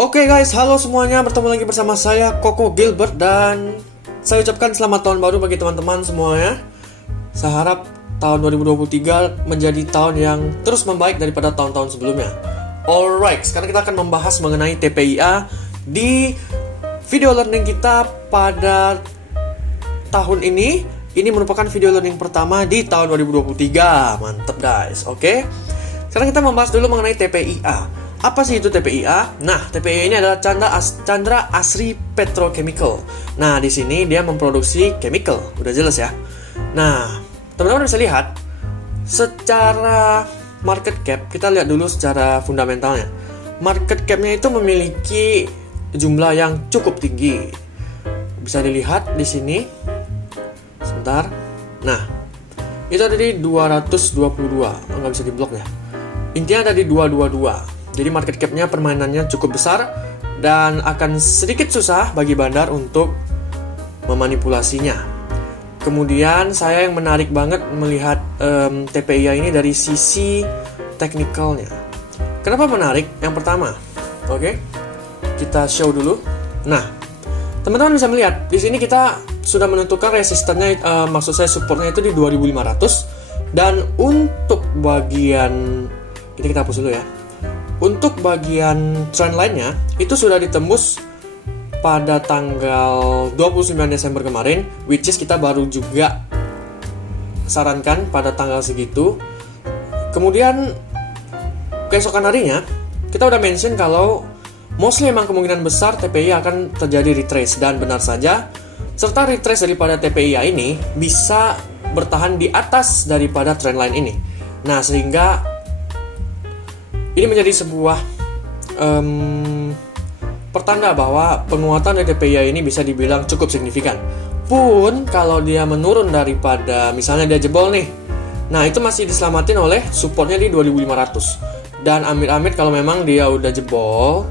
Oke guys, halo semuanya, bertemu lagi bersama saya Koko Gilbert dan saya ucapkan selamat tahun baru bagi teman-teman semuanya. Saya harap tahun 2023 menjadi tahun yang terus membaik daripada tahun-tahun sebelumnya. Alright, sekarang kita akan membahas mengenai TPIA di video learning kita pada tahun ini. Ini merupakan video learning pertama di tahun 2023. Mantap guys, oke. Sekarang kita membahas dulu mengenai TPIA. Apa sih itu TPIA? Nah, TPIA ini adalah Chandra Asri Petrochemical. Nah, di sini dia memproduksi chemical, udah jelas ya. Nah, teman-teman bisa lihat secara market cap, kita lihat dulu secara fundamentalnya. Market capnya itu memiliki jumlah yang cukup tinggi. Bisa dilihat di sini. Sebentar. Nah, itu ada di 222. Nggak bisa diblok ya. Intinya ada di 222. Jadi market cap-nya permainannya cukup besar dan akan sedikit susah bagi bandar untuk memanipulasinya. Kemudian saya yang menarik banget melihat TPIA ini dari sisi teknikalnya. Kenapa menarik? Yang pertama, oke, kita show dulu. Nah, teman-teman bisa melihat di sini kita sudah menentukan resistannya, maksud saya supportnya itu di 2500. Dan untuk bagian ini kita hapus dulu ya. Untuk bagian trendline-nya itu sudah ditembus pada tanggal 29 Desember kemarin, which is kita baru juga sarankan pada tanggal segitu. Kemudian keesokan harinya kita udah mention kalau mostly emang kemungkinan besar TPIA akan terjadi retrace, dan benar saja, serta retrace daripada TPIA ini bisa bertahan di atas daripada trendline ini. Nah, sehingga ini menjadi sebuah pertanda bahwa penguatan dari TPIA ini bisa dibilang cukup signifikan. Pun kalau dia menurun daripada misalnya dia jebol nih, nah itu masih diselamatin oleh supportnya di 2500. Dan amit-amit kalau memang dia udah jebol,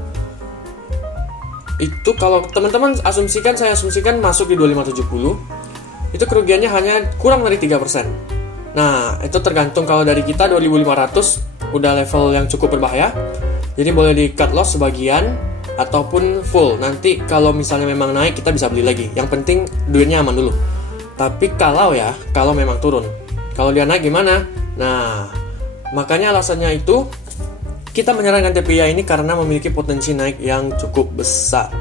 itu kalau teman-teman saya asumsikan masuk di 2570, itu kerugiannya hanya kurang dari 3%. Nah, itu tergantung. Kalau dari kita 2500 udah level yang cukup berbahaya, jadi boleh di cut loss sebagian ataupun full. Nanti kalau misalnya memang naik kita bisa beli lagi. Yang penting duitnya aman dulu. Tapi kalau memang turun, kalau dia naik gimana? Nah, makanya alasannya itu kita menyarankan TPIA ini karena memiliki potensi naik yang cukup besar.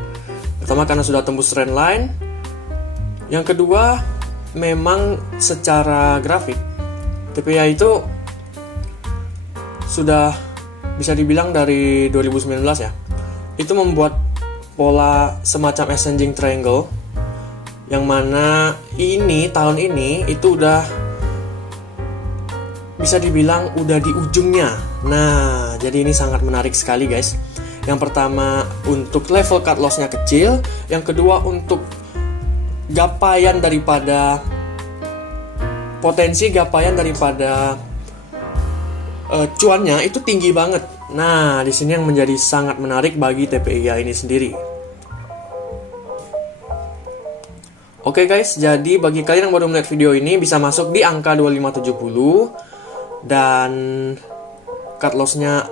Pertama, karena sudah tembus trend line. Yang kedua, memang secara grafik TPIA itu sudah bisa dibilang dari 2019 ya, itu membuat pola semacam ascending triangle, yang mana tahun ini itu udah bisa dibilang udah di ujungnya. Nah, jadi ini sangat menarik sekali guys. Yang pertama untuk level cut loss-nya kecil, yang kedua untuk gapaian daripada cuannya itu tinggi banget. Nah, di sini yang menjadi sangat menarik bagi TPIA ini sendiri. Oke guys, jadi bagi kalian yang baru melihat video ini bisa masuk di angka 2570 dan cut loss-nya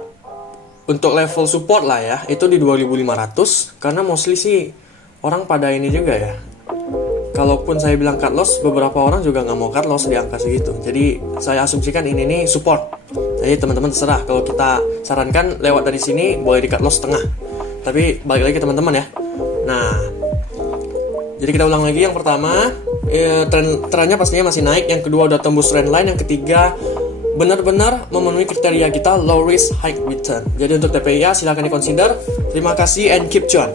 untuk level support lah ya, itu di 2500 karena mostly sih orang pada ini juga ya. Kalaupun saya bilang cut loss, beberapa orang juga nggak mau cut loss di angka segitu. Jadi saya asumsikan ini nih support. Jadi teman-teman terserah. Kalau kita sarankan lewat dari sini boleh di cut loss setengah. Tapi balik lagi teman-teman ya. Nah, jadi kita ulang lagi. Yang pertama, trennya pastinya masih naik. Yang kedua udah tembus trend line. Yang ketiga benar-benar memenuhi kriteria kita low risk high return. Jadi untuk TPIA silahkan diconsider. Terima kasih and keep cuan.